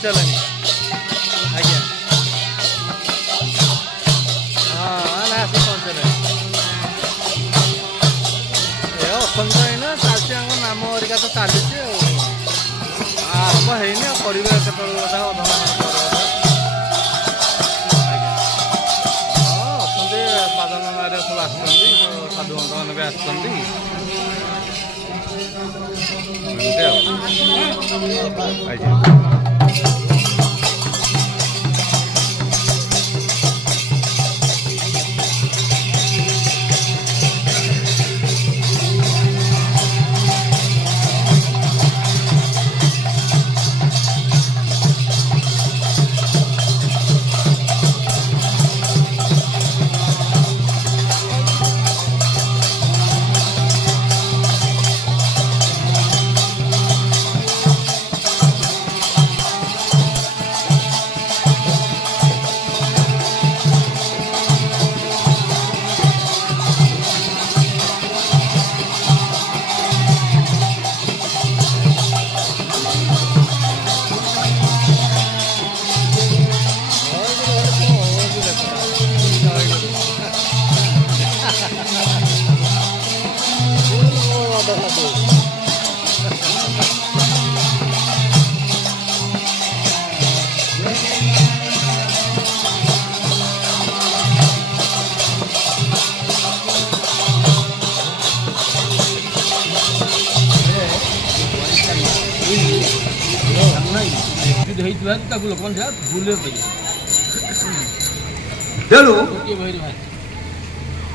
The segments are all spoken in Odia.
ପହଞ୍ଚିଲାଣି ଆଜ୍ଞା ହଁ ନା ଆସି ପହଞ୍ଚିଲାଣି ଏ ଅଛନ୍ତି ଏଇନା ଚାଲିଛି ଆମ ନାମ ହେରିକା ତ ଚାଲିଛି ଆଉ ଆରମ୍ଭ ହେଇନି ଆଉ କରିବେ କେତେବେଳେ କଥା ଅଧଘଣ୍ଟା ପରେ ଆଜ୍ଞା ହଁ ଅଛନ୍ତି ସାଧନ ମାରିଆ ସବୁ ଆସୁଛନ୍ତି ସାଧୁବନ୍ଧ ମାନେ ବି ଆସିଛନ୍ତି ଏମିତି ଆଉ ଆଜ୍ଞା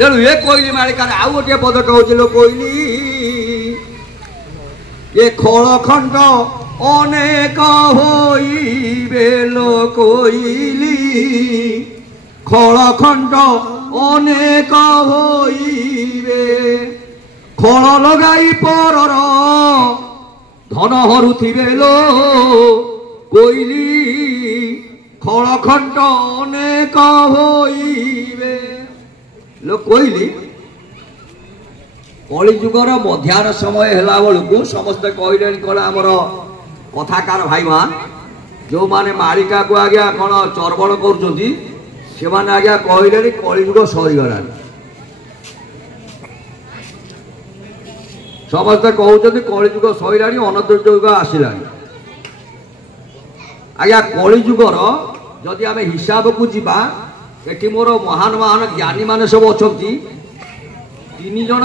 तेणु ये कोईली मालिकार आउ गोटे पद कहूँ लो कोईली ये खोल खंड अनेक होइबे लो कोईली खोल खंड अनेक होइबे खोल लगाई परर धन हरुथिबे लो कोईली खोल खंड अनेक होइबे लो कोईली कलिजुगर मध्याह्न समय है बेलू समस्ते कहले कौन आमर कथाकार भाई मान जो माने मालिका को आज्ञा कौन चर्वण कर आज्ञा कहले कलिजुग सरीगला समस्ते कहते कलिजुग सईला अनंत युग आसला आज्ञा कलिजुगर जदि आम हिसाब को जीवा एटी मोर महान महान ज्ञानी माने सब अच्छा तीन जन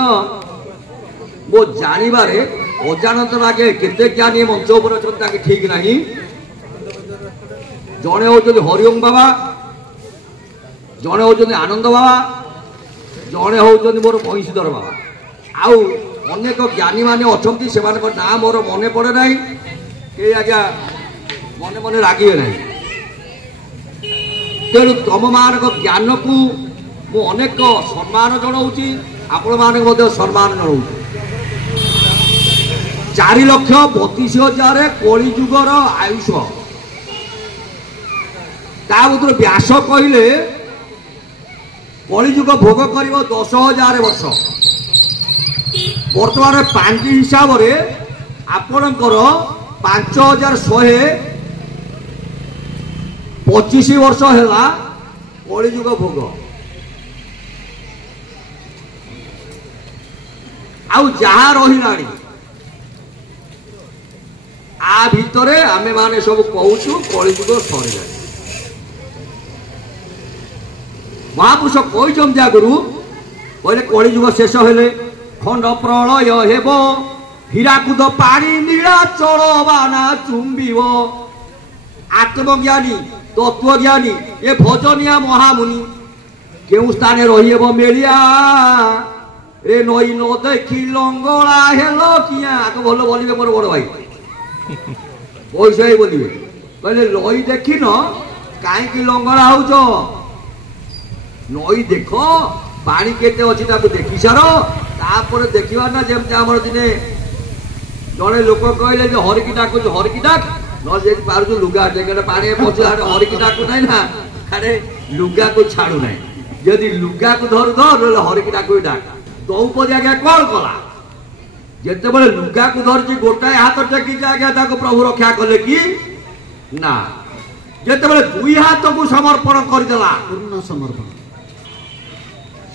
मो जानिबारे अजानत लगे केते ज्ञानी मंच उपर अच्छा ठीक ना जड़े हूँ हरिओम बाबा जड़े हूँ आनंद बाबा जड़े हूँ मोर महिषीधर बाबा आउ अनेक ज्ञानी माने अच्छा से ना मोर मन पड़े ना कई आज्ञा मन मन रागे ना तेणु तुम मान ज्ञान को मु अनेक सम्मान जनाऊँगी आपण मान सम्मान जनाऊँगी 4,32,000 कलिजुगर आयुष ता भर व्यास कहले कलिजुग भोग कर 10,000 वर्ष बर्तमान पांजी हिसाब से आपणकर 5,125 वर्ष है कलिजुग भोग आउ जहा रही आ भितरे आमे माने सब कहूँ कलिजुग सरीला महापुरुष कहते आगुरी कहले कलिजुग शेष हेले खंड प्रलय हेब हीराकुद पानी नीला चलबाना चुंबिब आत्मज्ञानी तत्वज्ञानी ये भजनिया महामुनि केउ स्थान रही मेलिया ए नई न देखी लंगड़ा हेलो किया भल बोलिए मोर बड़ भाई पैसा ही बोलिए कहले नई देखी न कहीं लंगड़ा हो नई देख पानी केते अच्छी देखी सार तापर देखा ना जमी आम दिने जड़े लोक कहले हरिकी डाकुच हरिकी डाक न पार्छ लुगा पानी पचा हरिकी डाकू ना ना अरे लुगा को छाड़ू ना जदि लुगा को धर धर हरिकी डाकू डाक द्रौपदी आज्ञा कौन कला जिते बड़े लुगा को धरती गोटाए हाथ टेकी आज्ञा प्रभु रक्षा कले कि ନା ଯେତେବେଳେ ଦୁଇ ହାତକୁ ସମର୍ପଣ କରିଦେଲା ପୂର୍ଣ୍ଣ ସମର୍ପଣ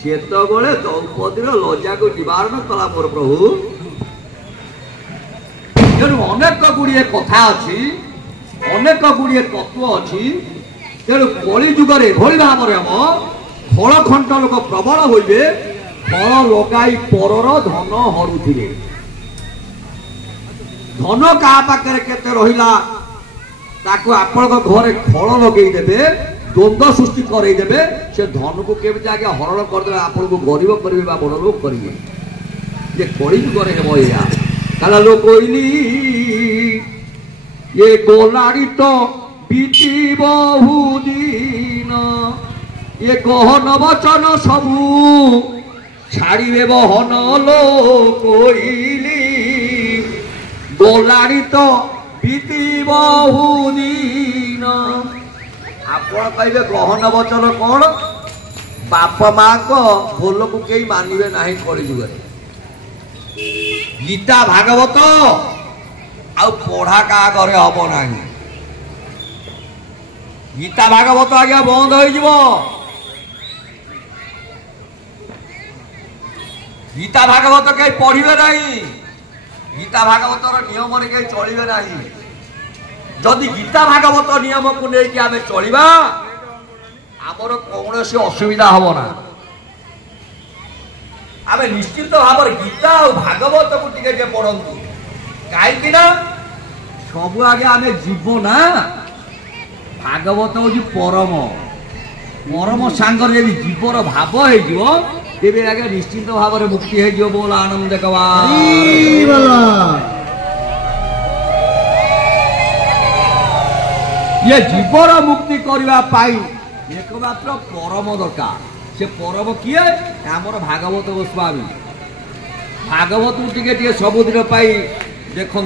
ସେତେବେଳେ ଦ୍ରୌପଦୀର ଲଜ୍ଜାକୁ ନିବାରଣ କଲା ମୋର ପ୍ରଭୁ। ତେଣୁ ଅନେକ ଗୁଡ଼ିଏ କଥା ଅଛି, ଅନେକ ଗୁଡ଼ିଏ ତତ୍ଵ ଅଛି। ତେଣୁ କଳି ଯୁଗରେ ଏଭଳି ଭାବରେ ହବ, ଫଳ ଖଣ୍ଡ ଲୋକ ପ୍ରବଳ ହୋଇବେ, ଫଳ ଲଗାଇ ପରର ଧନ ହରୁଥିବେ। ଧନ କାହା ପାଖରେ କେତେ ରହିଲା ତାକୁ ଆପଣଙ୍କ ଘରେ ଫଳ ଲଗେଇଦେବେ, ଦ୍ୱନ୍ଦ୍ୱ ସୃଷ୍ଟି କରେଇଦେବେ, ସେ ଧନକୁ କେମିତି ଆଜ୍ଞା ହରଣ କରିଦେବେ, ଆପଣଙ୍କୁ ଗରିବ କରିବେ ବା ବଡ଼ ଲୋକ କରିବେ। ଯେ କଳି ଯୁଗରେ ହେବ ଏଇଆ। କାରଣ ଲୋକ କହିଲି ଏ ଗୋଲାଡ଼ି ତ ବିତି ବହୁଦିନ, ଏ ଗହନ ବଚନ ସବୁ ଛାଡ଼ିବେ ବହନ ଲୋକ କହିଲି। ଗୋଲାଡ଼ି ତ ବିତି ବହୁଦିନ। ଆପଣ କହିବେ ଗହନ ବଚନ କଣ? ବାପା ମାଙ୍କ ଭୁଲକୁ କେହି ମାନିବେ ନାହିଁ କଳି ଯୁଗରେ। ଗୀତା ଭାଗବତ ଆଉ ପଢା କାହା ଘରେ ହବ ନାହିଁ। ଗୀତା ଭାଗବତ ଆଜ୍ଞା ବନ୍ଦ ହୋଇଯିବ। ଗୀତା ଭାଗବତ କେହି ପଢିବେ ନାହିଁ। ଗୀତା ଭାଗବତର ନିୟମରେ କେହି ଚଳିବେ ନାହିଁ। ଯଦି ଗୀତା ଭାଗବତ ନିୟମକୁ ନେଇକି ଆମେ ଚଳିବା ଆମର କୌଣସି ଅସୁବିଧା ହବ ନା। ଆମେ ନିଶ୍ଚିତ ଭାବରେ ଗୀତା ଆଉ ଭାଗବତକୁ ଟିକେ ଟିକେ ପଢନ୍ତୁ। କାହିଁକି ନା ସବୁ ଆଗେ ଆମେ ଯିବ ନା। ଭାଗବତ ହଉଛି ପରମ ପରମ ସାଙ୍ଗରେ ଯଦି ଜୀବର ଭାବ ହେଇଯିବ ତେବେ ଆଜ୍ଞା ନିଶ୍ଚିତ ଭାବରେ ମୁକ୍ତି ହେଇଯିବ। ବୋଲ ଆନନ୍ଦ କବା ये जीवन मुक्ति करने एकमात्र परम दरकार। से परम किए आमर भागवत गोस्वामी। भागवत टे सबुदिन देखु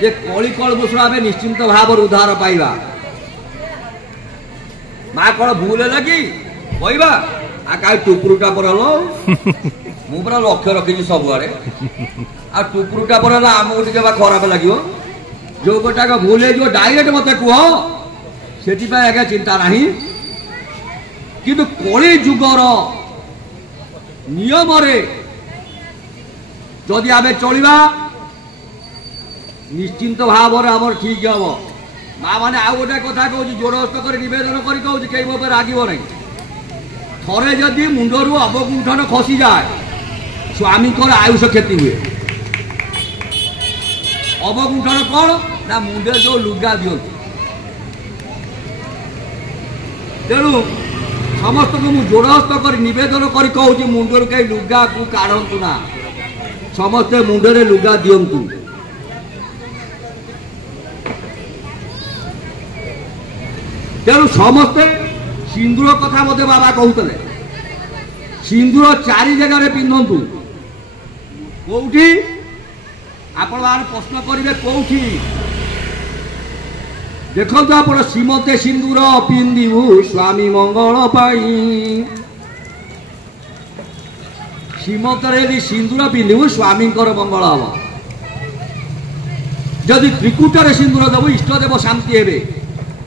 जे कली कलमुष आम निश्चिंत भाव उद्धार पाइबा। माँ कौन भूल है कि कहवा आ कहीं टुपुरुटा पर मु पूरा लक्ष्य रखी सबुआड़े आ टुपुरुटा पर आमको टे खराब लगे। जो गोटाक भूल हो डायरेक्ट मत कह से आगे चिंता ना किंतु कली जुगर नियम जदि आम चलवा निश्चिंत भाव आम ठीक हम। माँ मैंने आउ गोटे कथा कहूँ जोड़ हस्त कर नवेदन कर कहीं मो रागब ना। थे जदि मुंडर अवगुंठन खसी जाए स्वामी आयुष क्षति हुए। अवगुंठन कौन ना मुंडे जो लुगा दिखती। तेणु समस्त को मुझे जोड़हस्त कर नवेदन कर कहूँ मुंडर कहीं लुगा को काढ़तु ना। समस्ते मुंडे लुगा दिंतु। तेणु समस्ते सिंदूर कथा मत बाबा कहते सिंदूर 4 जगह पिंधतु। कौटी आपण मैंने प्रश्न करेंगे कौटी देखो आप श्रीमते सिंदूर पिंधु स्वामी मंगल पाई। श्रीमतरे यदि सिंदूर पिंधु स्वामी मंगल हम। जदि त्रिकुटर सिंदूर देव इष्टदेव शांति हे।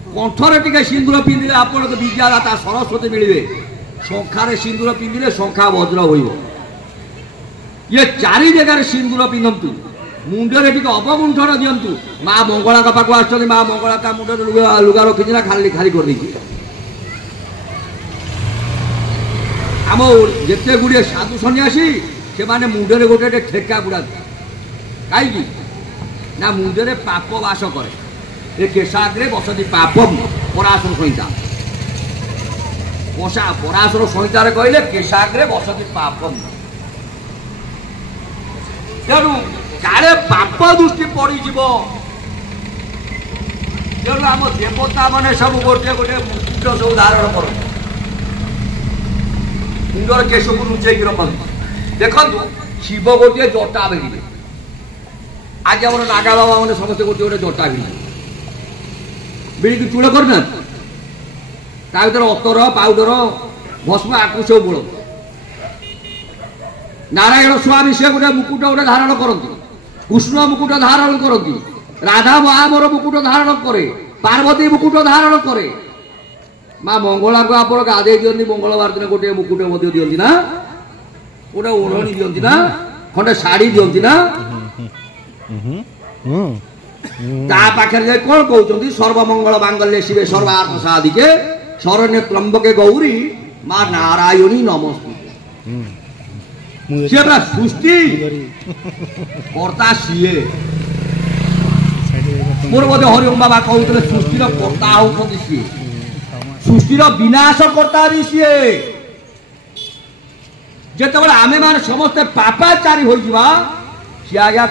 कंठरे टिके सिंदूर पिंधिले आपण विद्यादाता सरस्वती मिले। शंखार सिंदूर पिंधिले शंखा वज्र हो। ये 4 जगह सिंदूर पिंधतु। मुंडे टिके अवगुंठन दिंतु। माँ मंगला पाक आस माँ मंगला का मुंडे लुगा रखी ना खाली खाली कर आम जिते गुड़े साधु सन्यासी से माने मुंडे गोटे ठेका बुड़ा कहीं ना मुंडे पाप बास करे। ये केशाग्रे बसती पापम पराशर संहिता। पराशर संहितार कहले केशाग्रे बसती पापम। तेणु काले पाप दृष्टि पड़ीज। तेणु आम देवता मैंने सब गोटे गोटे मुकुट सब धारण कर मुंडर केश को लुचेक रखते। देखु शिव गोटे जटा भिड़े। आज आम नागा बाबा मैंने समस्त गोटे गोटे जटा भिड़े बिड़ी चूड़ करना भर अतर पाउडर भस्म आकु सब बोल। नारायण स्वामी से गोटे मुकुट गोटे धारण करती। कृष्ण मुकुट धारण करती। রাধা মহামর মুকুট ধারণ করে, পার্বতী মুকুট ধারণ করে। মা মঙ্গଳାଙ୍କୁ ଆପଣ ଗାଧେଇ ଦିଅନ୍ତି ମଙ୍ଗଳବାର ଦିନ ଗୋଟିଏ ମୁକୁଟ ମଧ୍ୟ ଦିଅନ୍ତି ନା, ଗୋଟେ ଓଢ଼ଣୀ ଦିଅନ୍ତି ନା, ଖଣ୍ଡେ ଶାଢୀ ଦିଅନ୍ତି ନା। ତା ପାଖରେ ଯାଇ କଣ କହୁଛନ୍ତି? ସର୍ବମଙ୍ଗଳ ମାଙ୍ଗଲ୍ୟେ ଶିବେ ସର୍ବାର୍ଥ ସାଧିକେ ଶରଣ୍ୟ ତ୍ରମ୍ବକେ ଗୌରୀ ମା ନାରାୟଣୀ ନମସ୍ତୁତେ। ସିଏ ପୁରା ସୃଷ୍ଟି କର୍ତ୍ତା ସିଏ। ମୋର ବୋଧେ ହରିଓମ ବାବା କହୁଥିଲେ ସୃଷ୍ଟିର କର୍ତ୍ତା ହଉଛନ୍ତି ସିଏ, ସୃଷ୍ଟିର ବିନାଶ କର୍ତ୍ତା ବି ସିଏ। ଯେତେବେଳେ ଆମେ ମାନେ ସମସ୍ତେ ପାପାଚାରୀ ହୋଇଯିବା, ସିଏ ଆଜ୍ଞା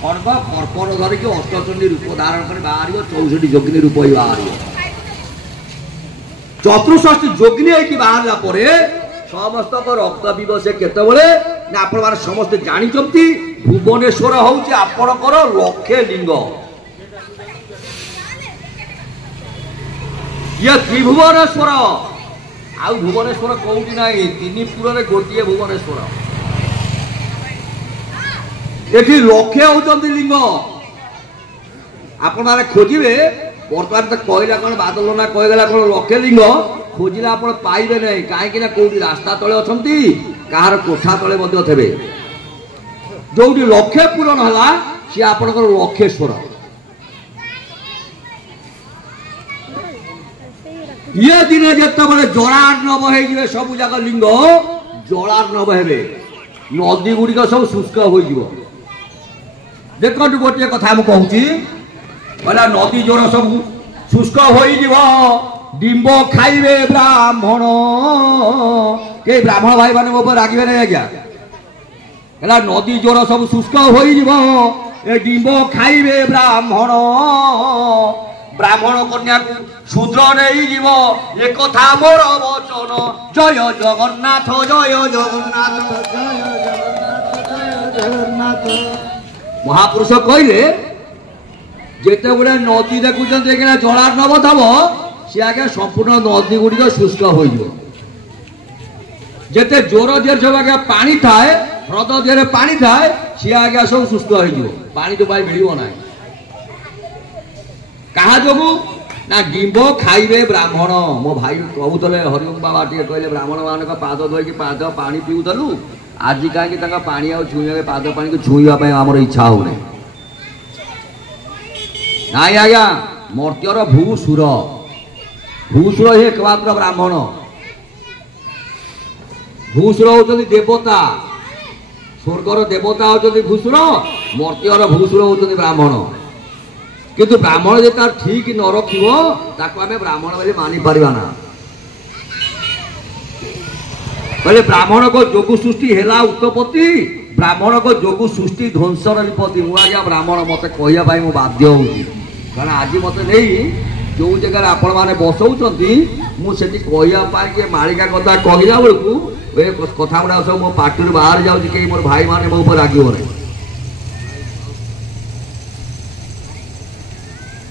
ଖଡ୍ଗ ଖର୍ପଣ ଧରିକି ଅଷ୍ଟଚଣ୍ଡୀ ରୂପ ଧାରଣ କରି ବାହାରିବ, 64 ଯୋଗିନୀ ରୂପ ହେଇ ବାହାରିବ। 64 ଯୋଗିନୀ ହେଇକି ବାହାରିଲା ପରେ ସମସ୍ତଙ୍କ ରକ୍ତ ପିବ ସେ କେତେବେଳେ ନା ଆପଣମାନେ ସମସ୍ତେ ଜାଣିଛନ୍ତି ଭୁବନେଶ୍ୱର ହଉଛି ଆପଣଙ୍କର ଲକ୍ଷେ ଲିଙ୍ଗ। ଇଏ ତ୍ରିଭୁବନେଶ୍ୱର, ଆଉ ଭୁବନେଶ୍ୱର କୋଉଠି ନାହିଁ, 3 ପୁରରେ ଗୋଟିଏ ଭୁବନେଶ୍ୱର। ଏଠି ଲକ୍ଷେ ହଉଛନ୍ତି ଲିଙ୍ଗ। ଆପଣମାନେ ଖୋଜିବେ, ବର୍ତ୍ତମାନ ତ କହିଲା କଣ ବାଦଲ ନା କହିଗଲା କଣ ଲକ୍ଷେ ଲିଙ୍ଗ, ଖୋଜିଲେ ଆପଣ ପାଇବେ ନାହିଁ। କାହିଁକି ନା କୋଉଠି ରାସ୍ତା ତଳେ ଅଛନ୍ତି, କାହାର କୋଠା ତଳେ ମଧ୍ୟ ଥିବେ। ଯୋଉଠି ଲକ୍ଷେ ପୂରଣ ହେଲା ସିଏ ଆପଣଙ୍କର ଲକ୍ଷେଶ୍ୱର। ଇଏ ଦିନେ ଯେତେବେଳେ ଜଳାର୍ଣ୍ଣବ ହେଇଯିବେ ସବୁ ଯାକ ଲିଙ୍ଗ ଜଳାର୍ଣ୍ଣବ ହେବେ, ନଦୀ ଗୁଡ଼ିକ ସବୁ ଶୁଷ୍କ ହୋଇଯିବ। ଦେଖନ୍ତୁ ଗୋଟିଏ କଥା ମୁଁ କହୁଛି, କହିଲା ନଦୀ ଜଳ ସବୁ ଶୁଷ୍କ ହୋଇଯିବ, ଡିମ୍ବ ଖାଇବେ ବ୍ରାହ୍ମଣ। କେହି ବ୍ରାହ୍ମଣ ଭାଇ ମାନେ ମୋ ଉପରେ ରାଗିବେ ନାହିଁ ଆଜ୍ଞା। ହେଲା ନଦୀ ଜଳ ସବୁ ଶୁଷ୍କ ହୋଇଯିବ, ଏ ଡିମ୍ବ ଖାଇବେ ବ୍ରାହ୍ମଣ। ବ୍ରାହ୍ମଣ କନ୍ୟାକୁ ଶୂଦ୍ର ନେଇଯିବ, ଏ କଥା ମୋର ବଚନ। ଜୟ ଜଗନ୍ନାଥ, ଜୟ ଜଗନ୍ନାଥ, ଜୟ ଜଗନ୍ନାଥ। ମହାପୁରୁଷ କହିଲେ ଯେତେବେଳେ ନଦୀ ଦେଖୁଛନ୍ତି ଜଳାର୍ଣ୍ଣବ ଥବ, ସିଏ ଆଜ୍ଞା ସମ୍ପୂର୍ଣ୍ଣ ନଦୀ ଗୁଡ଼ିକ ଶୁଷ୍କ ହୋଇଯିବ। ଯେତେ ଜୋର ଦେହରେ ସବୁ ଆଜ୍ଞା ପାଣି ଥାଏ, ହ୍ରଦ ଦେହରେ ପାଣି ଥାଏ, ସିଏ ଆଜ୍ଞା ସବୁ ଶୁଷ୍କ ହେଇଯିବ, ପାଣି ତ ପାଇଁ ମିଳିବ ନାହିଁ। କାହା ଯୋଗୁ ନା ଡିମ୍ବ ଖାଇବେ ବ୍ରାହ୍ମଣ। ମୋ ଭାଇ କହୁଥିଲେ ହରିଓମ ବାବା ଟିକେ କହିଲେ ବ୍ରାହ୍ମଣ ମାନଙ୍କ ପାଦ ଧୋଇକି ପାଦ ପାଣି ପିଉଥିଲୁ, ଆଜି କାହିଁକି ତାଙ୍କ ପାଣି ଆଉ ଛୁଇଁବା, ପାଦ ପାଣିକୁ ଛୁଇଁବା ପାଇଁ ଆମର ଇଚ୍ଛା ହଉନି। ନାଇଁ ଆଜ୍ଞା, ମର୍ତ୍ତ୍ୟର ଭୂସୁର, ଭୂସୁର ହିଁ ଏକମାତ୍ର ବ୍ରାହ୍ମଣ। ଭୂସୁର ହଉଛନ୍ତି ଦେବତା, ସ୍ୱର୍ଗର ଦେବତା ହଉଛନ୍ତି ଭୂସୁର, ମର୍ତ୍ତ୍ୟର ଭୂସୁର ହଉଛନ୍ତି ବ୍ରାହ୍ମଣ। କିନ୍ତୁ ବ୍ରାହ୍ମଣ ଯଦି ତାର ଠିକ ନ ରଖିବ, ତାକୁ ଆମେ ବ୍ରାହ୍ମଣ ବୋଲି ମାନିପାରିବା ନା। କହିଲେ ବ୍ରାହ୍ମଣଙ୍କ ଯୋଗୁ ସୃଷ୍ଟି ହେଲା ଉତ୍ପତ୍ତି, ବ୍ରାହ୍ମଣଙ୍କ ଯୋଗୁ ସୃଷ୍ଟି ଧ୍ୱଂସର ବିପତ୍ତି। ମୁଁ ଆଜ୍ଞା ବ୍ରାହ୍ମଣ, ମତେ କହିବା ପାଇଁ ମୁଁ ବାଧ୍ୟ ହଉଛି, କାରଣ ଆଜି ମତେ ନେଇ ଯୋଉ ଜାଗାରେ ଆପଣମାନେ ବସଉଛନ୍ତି, ମୁଁ ସେଠି କହିବା ପାଇଁ ଯେ ମାଳିକା କଥା କହିଲା ବେଳକୁ ଏ କଥା ଗୁଡ଼ା ସବୁ ମୋ ପାଟିରୁ ବାହାରି ଯାଉଛି। କେହି ମୋର ଭାଇମାନେ ମୋ ଉପରେ ରାଗିବ ନାହିଁ।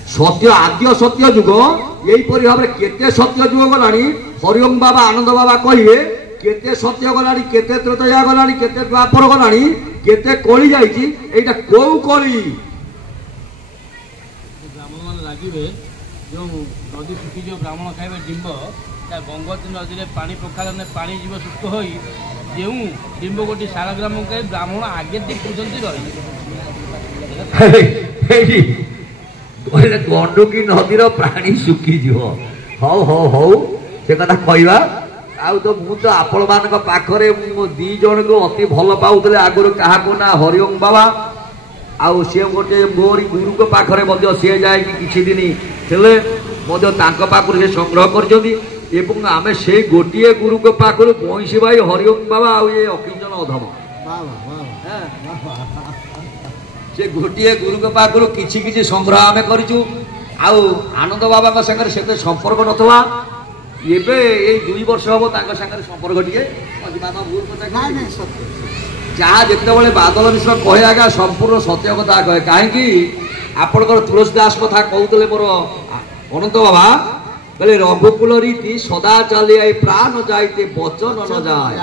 ସତ୍ୟ ଆଦ୍ୟ ସତ୍ୟ ଯୁଗ, ଏଇପରି ଭାବରେ କେତେ ସତ୍ୟ ଯୁଗ ଗଲାଣି। ହରିଓମ ବାବା ଆନନ୍ଦ ବାବା କହିବେ କେତେ ସତ୍ୟ ଗଲାଣି, କେତେ ତ୍ରେତୟା ଗଲାଣି, କେତେ ଦ୍ୱାପର ଗଲାଣି, କେତେ କଳି ଯାଇଛି। ଏଇଟା କୋଉ କଳି? ବ୍ରାହ୍ମଣମାନେ ରାଗିବେ, ଯେଉଁ ନଦୀ ଶୁଖିଯିବ ବ୍ରାହ୍ମଣ ଖାଇବେ ଡିମ୍ବ, ଗଙ୍ଗୋତ୍ରୀ ନଦୀରେ ପାଣି ପକାଇଲେ ପାଣି ଯିବ ଶୁଷ୍କ ହୋଇ, ଯେଉଁ ଡିମ୍ବ ଗୋଟି ଶାଳଗ୍ରାମ ଖାଇ ବ୍ରାହ୍ମଣ ଆଗେ ଦେଖୁଛନ୍ତି ରହିବେ। ଗଣ୍ଡୁକି ନଦୀର ପାଣି ଶୁଖିଯିବ। ହଉ ହଉ ହଉ, ସେ କଥା କହିବା। ଆଉ ତ ମୁଁ ତ ଆପଣମାନଙ୍କ ପାଖରେ ମୋ 2 ଜଣଙ୍କୁ ଅତି ଭଲ ପାଉଥିଲେ ଆଗରୁ, କାହାକୁ ନା ହରିଓମ ବାବା, ଆଉ ସିଏ ଗୋଟେ ମୋରି ଗୁରୁଙ୍କ ପାଖରେ ମଧ୍ୟ ସିଏ ଯାଇକି କିଛି ଦିନ ଥିଲେ, ମଧ୍ୟ ତାଙ୍କ ପାଖରୁ ସେ ସଂଗ୍ରହ କରିଛନ୍ତି। ଏବଂ ଆମେ ସେଇ ଗୋଟିଏ ଗୁରୁଙ୍କ ପାଖରୁ ବଇଁଶୀ ଭାଇ, ହରିଓମ ବାବା ଆଉ ଏ ଅକିଞ୍ଚନ ଅଧମ, ସେ ଗୋଟିଏ ଗୁରୁଙ୍କ ପାଖରୁ କିଛି କିଛି ସଂଗ୍ରହ ଆମେ କରିଛୁ। ଆଉ ଆନନ୍ଦ ବାବାଙ୍କ ସାଙ୍ଗରେ ସେତେ ସମ୍ପର୍କ ନଥିଲା, ଏବେ ଏଇ 2 ବର୍ଷ ହବ ତାଙ୍କ ସାଙ୍ଗରେ ସମ୍ପର୍କ ଟିକେ। ଯାହା ଯେତେବେଳେ ବାଦଲ ମିଶ୍ର କହେ ଆଜ୍ଞା ସମ୍ପୂର୍ଣ୍ଣ ସତ୍ୟ କଥା କହେ। କାହିଁକି ଆପଣଙ୍କର ତୁଳସୀ ଦାସ କଥା କହୁଥିଲେ ମୋର ଅନନ୍ତ ବାବା, କହିଲେ ରଘୁକୁଳ ରୀତି ସଦା ଚାଲିଆଇ ପ୍ରାଣ ଯାଇତେ ବଚନ ନ ଯାଏ।